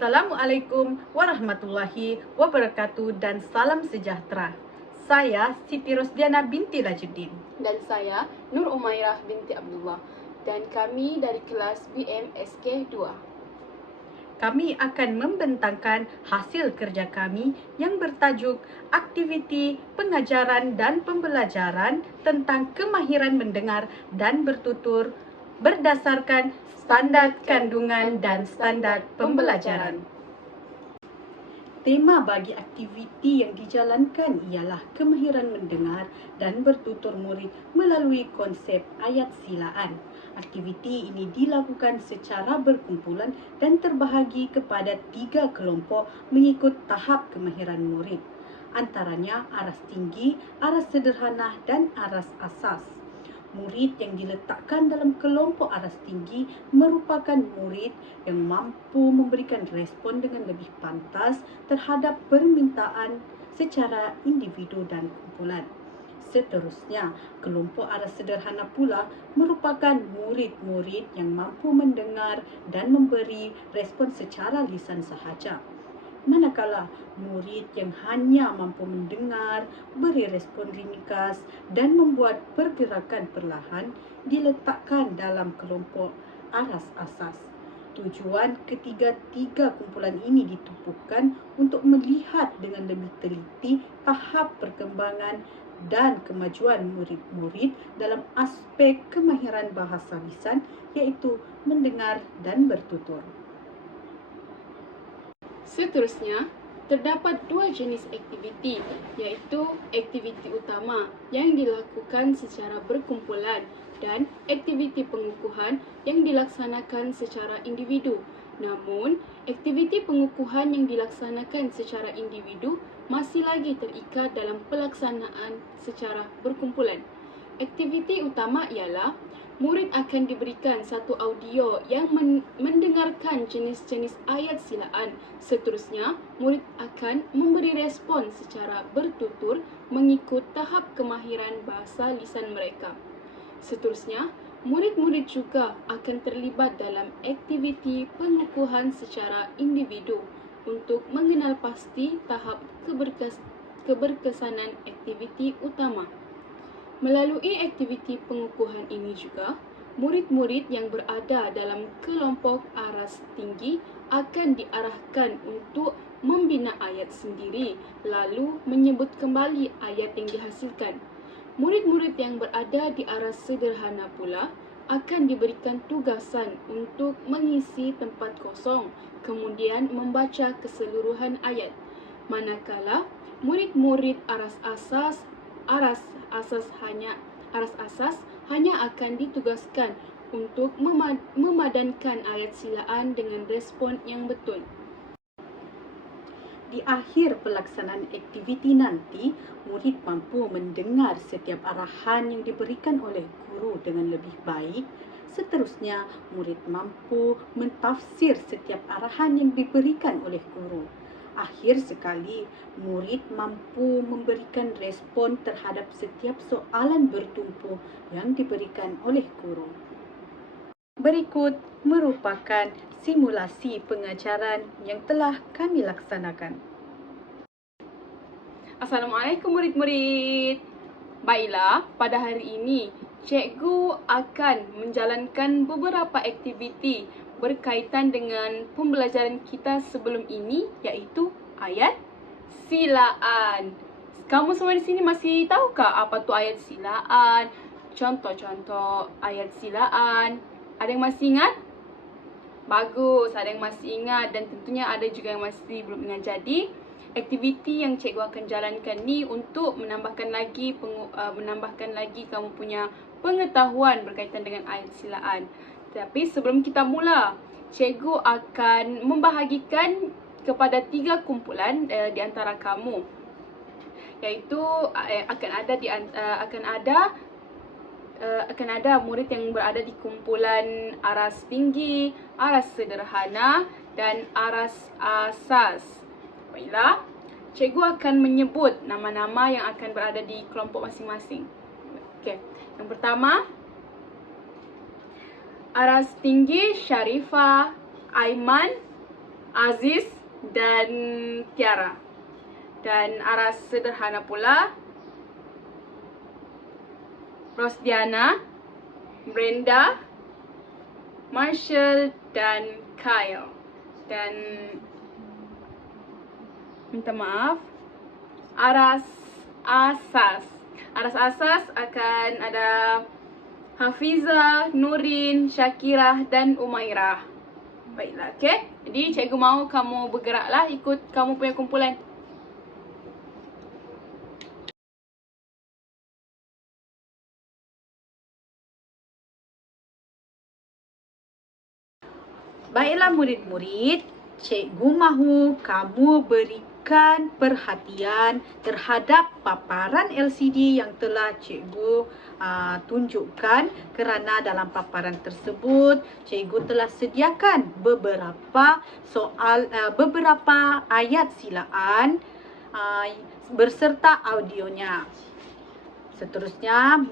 Assalamualaikum warahmatullahi wabarakatuh dan salam sejahtera. Saya Siti Rosdiana binti Rajuddin. Dan saya Nur Umairah binti Abdullah. Dan kami dari kelas BM SK 2. Kami akan membentangkan hasil kerja kami yang bertajuk Aktiviti Pengajaran dan Pembelajaran tentang Kemahiran Mendengar dan Bertutur berdasarkan Standar Kandungan dan Standar Pembelajaran. Tema bagi aktiviti yang dijalankan ialah kemahiran mendengar dan bertutur murid melalui konsep ayat silaan. Aktiviti ini dilakukan secara berkumpulan dan terbahagi kepada 3 kelompok mengikut tahap kemahiran murid. Antaranya aras tinggi, aras sederhana dan aras asas. Murid yang diletakkan dalam kelompok aras tinggi merupakan murid yang mampu memberikan respon dengan lebih pantas terhadap permintaan secara individu dan kumpulan. Seterusnya, kelompok aras sederhana pula merupakan murid-murid yang mampu mendengar dan memberi respon secara lisan sahaja. Manakala murid yang hanya mampu mendengar, beri respon ringkas dan membuat pergerakan perlahan diletakkan dalam kelompok aras asas. Tujuan ketiga-tiga kumpulan ini ditumpukan untuk melihat dengan lebih teliti tahap perkembangan dan kemajuan murid-murid dalam aspek kemahiran bahasa lisan iaitu mendengar dan bertutur. Seterusnya, terdapat 2 jenis aktiviti, iaitu aktiviti utama yang dilakukan secara berkumpulan dan aktiviti pengukuhan yang dilaksanakan secara individu. Namun, aktiviti pengukuhan yang dilaksanakan secara individu masih lagi terikat dalam pelaksanaan secara berkumpulan. Aktiviti utama ialah murid akan diberikan satu audio yang mendengarkan jenis-jenis ayat silaan. Seterusnya, murid akan memberi respon secara bertutur mengikut tahap kemahiran bahasa lisan mereka. Seterusnya, murid-murid juga akan terlibat dalam aktiviti pengukuhan secara individu untuk mengenal pasti tahap keberkesanan aktiviti utama. Melalui aktiviti pengukuhan ini juga, murid-murid yang berada dalam kelompok aras tinggi akan diarahkan untuk membina ayat sendiri, lalu menyebut kembali ayat yang dihasilkan. Murid-murid yang berada di aras sederhana pula akan diberikan tugasan untuk mengisi tempat kosong, kemudian membaca keseluruhan ayat. Manakala murid-murid aras asas hanya akan ditugaskan untuk memadankan ayat silaan dengan respon yang betul. Di akhir pelaksanaan aktiviti nanti, murid mampu mendengar setiap arahan yang diberikan oleh guru dengan lebih baik. Seterusnya, murid mampu mentafsir setiap arahan yang diberikan oleh guru. Akhir sekali, murid mampu memberikan respon terhadap setiap soalan bertumpu yang diberikan oleh guru. Berikut merupakan simulasi pengajaran yang telah kami laksanakan. Assalamualaikum murid-murid. Baiklah, pada hari ini cikgu akan menjalankan beberapa aktiviti berkaitan dengan pembelajaran kita sebelum ini, iaitu ayat silaan. Kamu semua di sini masih tahukah apa tu ayat silaan? Contoh-contoh ayat silaan. Ada yang masih ingat? Bagus, ada yang masih ingat dan tentunya ada juga yang masih belum ingat. Jadi, aktiviti yang cikgu akan jalankan ni untuk menambahkan lagi kamu punya pengetahuan berkaitan dengan ayat silaan. Tapi sebelum kita mula, cikgu akan membahagikan kepada 3 kumpulan di antara kamu, iaitu akan ada murid yang berada di kumpulan aras tinggi, aras sederhana dan aras asas. Baiklah, cikgu akan menyebut nama-nama yang akan berada di kelompok masing-masing. Okey, yang pertama, aras tinggi Sharifah, Aiman, Aziz dan Tiara. Dan aras sederhana pula Rosdiana, Brenda, Marshall dan Kyle. Dan minta maaf, aras asas akan ada Hafiza, Nurin, Syakirah dan Umairah. Baiklah, okey. Jadi cikgu mahu kamu bergeraklah ikut kamu punya kumpulan. Baiklah murid-murid, cikgu mahu kamu berikan perhatian terhadap paparan LCD yang telah cikgu tunjukkan, kerana dalam paparan tersebut cikgu telah sediakan beberapa ayat silaan berserta audionya. Seterusnya,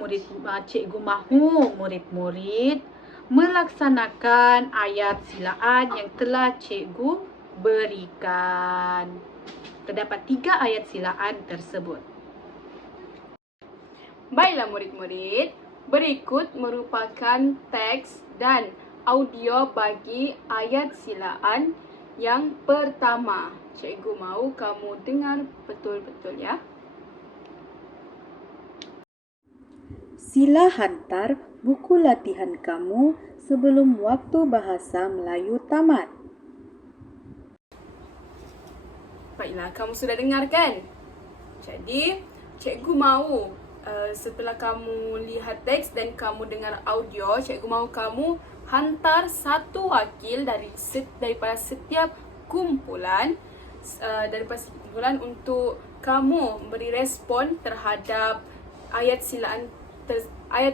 cikgu mahu murid-murid melaksanakan ayat silaan yang telah cikgu berikan. Terdapat 3 ayat silaan tersebut. Baiklah murid-murid, berikut merupakan teks dan audio bagi ayat silaan yang pertama. Cikgu mahu kamu dengar betul-betul ya. Sila hantar buku latihan kamu sebelum waktu bahasa Melayu tamat. Baiklah, kamu sudah dengar kan? Jadi, cikgu mahu setelah kamu lihat teks dan kamu dengar audio, cikgu mahu kamu hantar satu wakil daripada setiap kumpulan untuk kamu beri respon terhadap ayat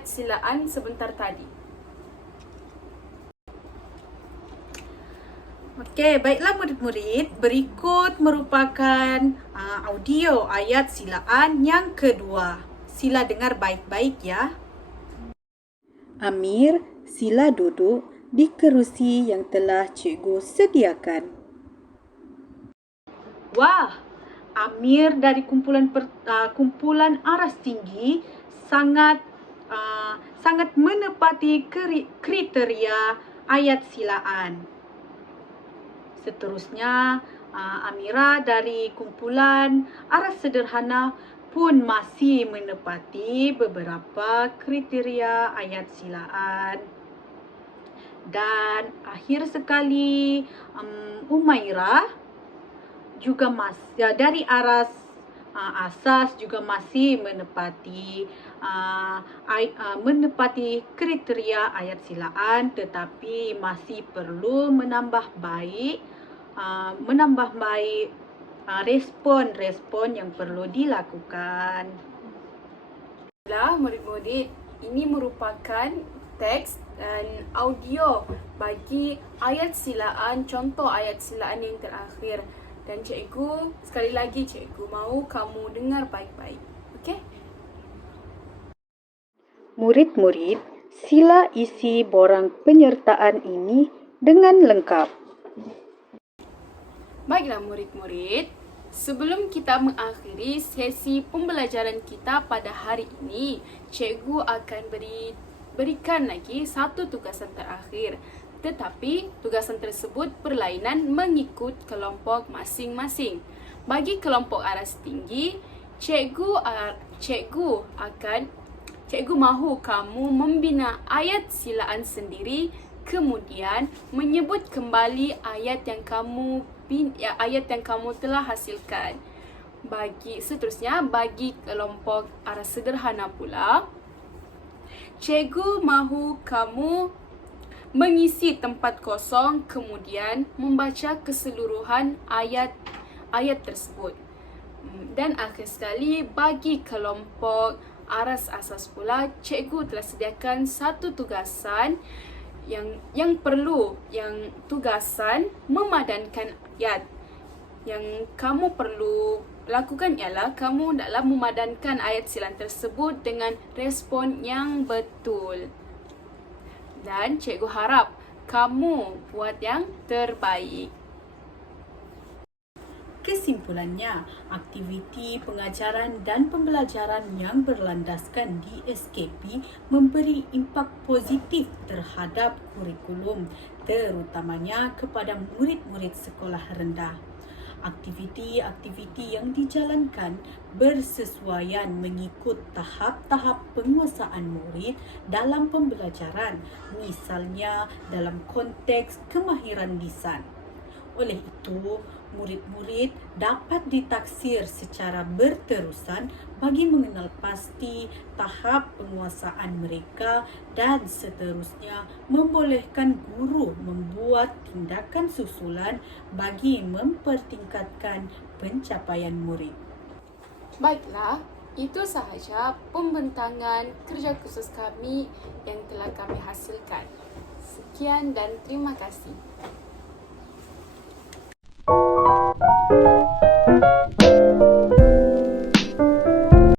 silaan sebentar tadi. Okey, baiklah murid-murid, berikut merupakan audio ayat silaan yang kedua. Sila dengar baik-baik ya. Amir, sila duduk di kerusi yang telah cikgu sediakan. Wah, Amir dari kumpulan aras tinggi sangat menepati kriteria ayat silaan. Seterusnya, Amira dari kumpulan aras sederhana pun masih menepati beberapa kriteria ayat silaan. Dan akhir sekali, Umairah juga dari aras asas juga masih menepati kriteria ayat silaan, tetapi masih perlu menambah baik respon yang perlu dilakukan. Baiklah murid-murid, ini merupakan teks dan audio bagi contoh ayat silaan yang terakhir. Dan cikgu, sekali lagi cikgu mahu kamu dengar baik-baik. Okey? Murid-murid, sila isi borang penyertaan ini dengan lengkap. Baiklah murid-murid, sebelum kita mengakhiri sesi pembelajaran kita pada hari ini, cikgu akan berikan lagi satu tugasan terakhir. Tetapi tugasan tersebut berlainan mengikut kelompok masing-masing. Bagi kelompok aras tinggi, cikgu mahu kamu membina ayat silaan sendiri, kemudian menyebut kembali ayat yang kamu telah hasilkan. Seterusnya, bagi kelompok aras sederhana pula, cikgu mahu kamu mengisi tempat kosong, kemudian membaca keseluruhan ayat tersebut. Dan akhir sekali, bagi kelompok aras asas pula, cikgu telah sediakan satu tugasan yang tugasan memadankan ayat. Yang kamu perlu lakukan ialah kamu hendaklah memadankan ayat silaan tersebut dengan respon yang betul. Dan cikgu harap kamu buat yang terbaik. Kesimpulannya, aktiviti pengajaran dan pembelajaran yang berlandaskan di SKP memberi impak positif terhadap kurikulum, terutamanya kepada murid-murid sekolah rendah. Aktiviti-aktiviti yang dijalankan bersesuaian mengikut tahap-tahap penguasaan murid dalam pembelajaran, misalnya dalam konteks kemahiran lisan. Oleh itu, murid-murid dapat ditaksir secara berterusan bagi mengenal pasti tahap penguasaan mereka dan seterusnya membolehkan guru membuat tindakan susulan bagi mempertingkatkan pencapaian murid. Baiklah, itu sahaja pembentangan kerja khusus kami yang telah kami hasilkan. Sekian dan terima kasih.